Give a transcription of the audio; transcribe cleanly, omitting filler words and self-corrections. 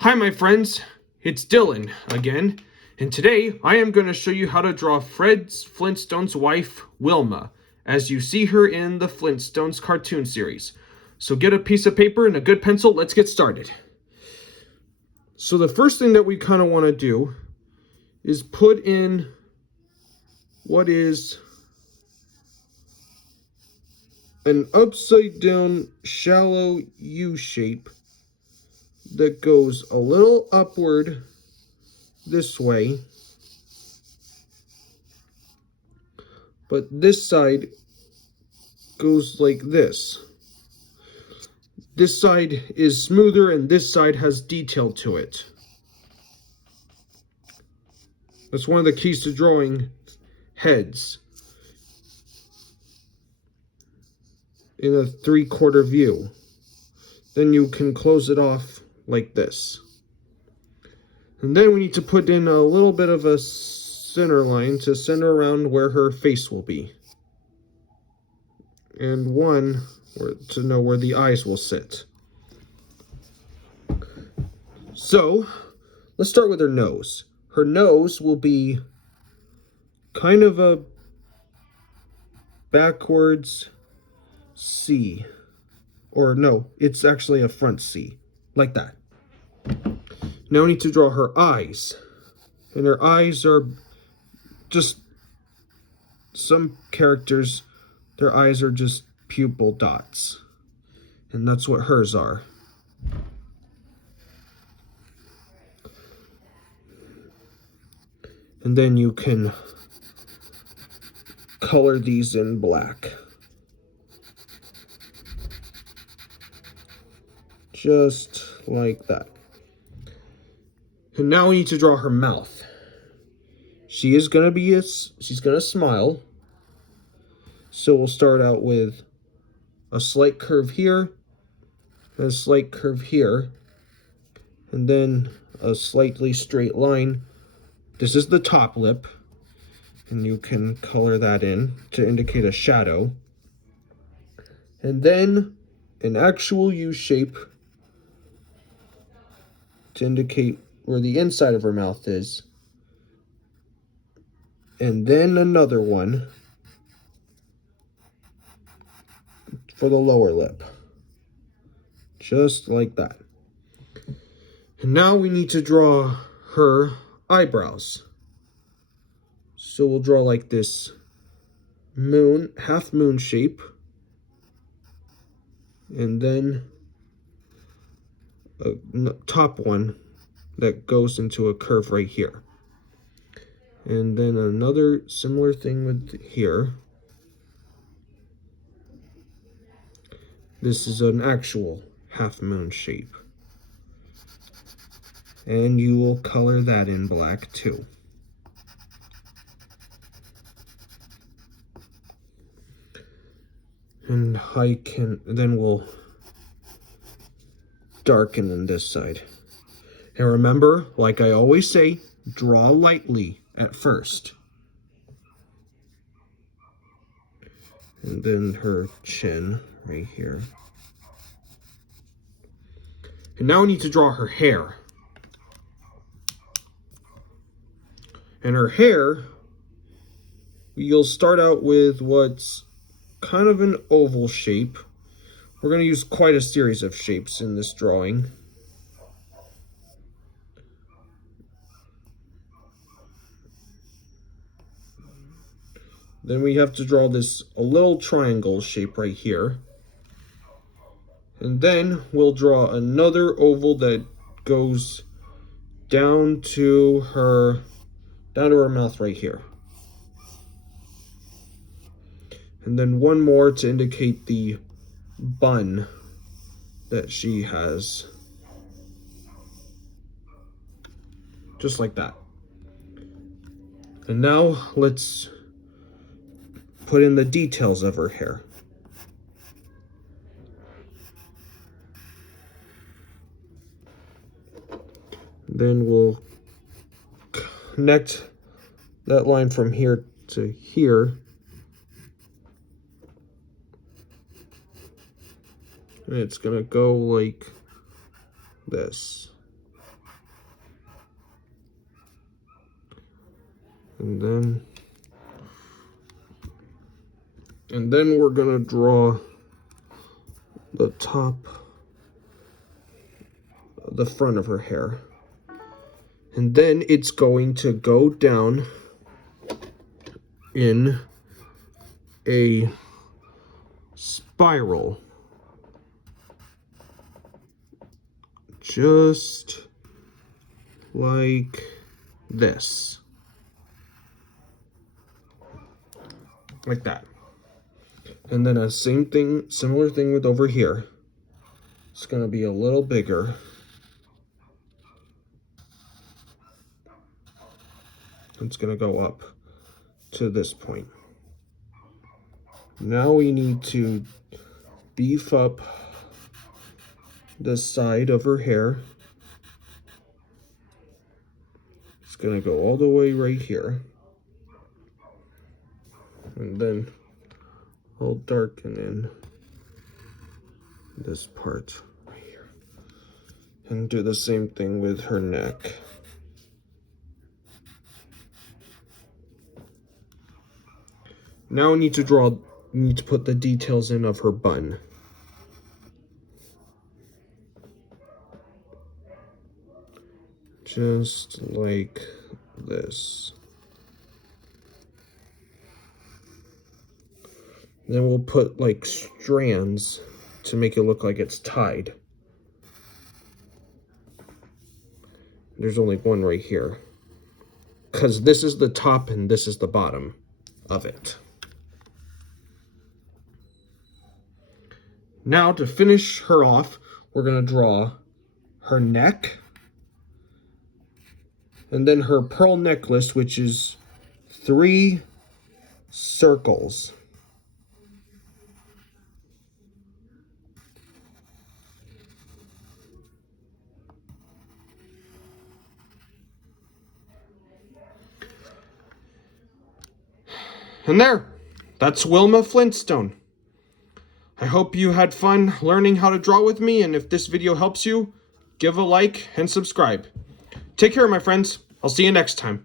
Hi my friends, it's Dylan again, and today I am going to show you how to draw Fred Flintstone's wife, Wilma, as you see her in the Flintstones cartoon series. So get a piece of paper and a good pencil, let's get started. So the first thing that we kind of want to do is put in what is an upside down shallow U shape that goes a little upward this way, but this side goes like this. This side is smoother and this side has detail to it. That's one of the keys to drawing heads in a 3/4 view. Then you can close it off like this. And then we need to put in a little bit of a center line to center around where her face will be. And one to know where the eyes will sit. So, let's start with her nose. Her nose will be kind of a backwards C. Or no, it's actually a front C. Like that. Now we need to draw her eyes. And her eyes are just, some characters, their eyes are just pupil dots. And that's what hers are. And then you can color these in black. Just like that. And now we need to draw her mouth. She's gonna smile. So we'll start out with a slight curve here, and a slight curve here, and then a slightly straight line. This is the top lip, and you can color that in to indicate a shadow. And then an actual U shape to indicate where the inside of her mouth is. And then another one for the lower lip. Just like that. And now we need to draw her eyebrows. So we'll draw like this moon, half moon shape. And then a top one that goes into a curve right here. And then another similar thing with here. This is an actual half moon shape. And you will color that in black too. And then we'll darken on this side. And remember, like I always say, draw lightly at first. And then her chin right here. And now we need to draw her hair. And her hair, you'll start out with what's kind of an oval shape. We're going to use quite a series of shapes in this drawing. Then we have to draw this a little triangle shape right here. And then we'll draw another oval that goes down to her mouth right here. And then one more to indicate the bun that she has. Just like that. And now let's put in the details of her hair. Then we'll connect that line from here to here. And it's gonna go like this. And then we're gonna draw the top, the front of her hair. And then it's going to go down in a spiral. Just like this. Like that. And then a similar thing with over here. It's going to be a little bigger. It's going to go up to this point. Now we need to beef up the side of her hair. It's going to go all the way right here. And then I'll darken in this part right here. And do the same thing with her neck. Now we need to put the details in of her bun. Just like this. Then we'll put like strands to make it look like it's tied. There's only one right here, because this is the top and this is the bottom of it. Now to finish her off, we're going to draw her neck, and then her pearl necklace, which is 3 circles. And there, that's Wilma Flintstone. I hope you had fun learning how to draw with me, and if this video helps you, give a like and subscribe. Take care, my friends. I'll see you next time.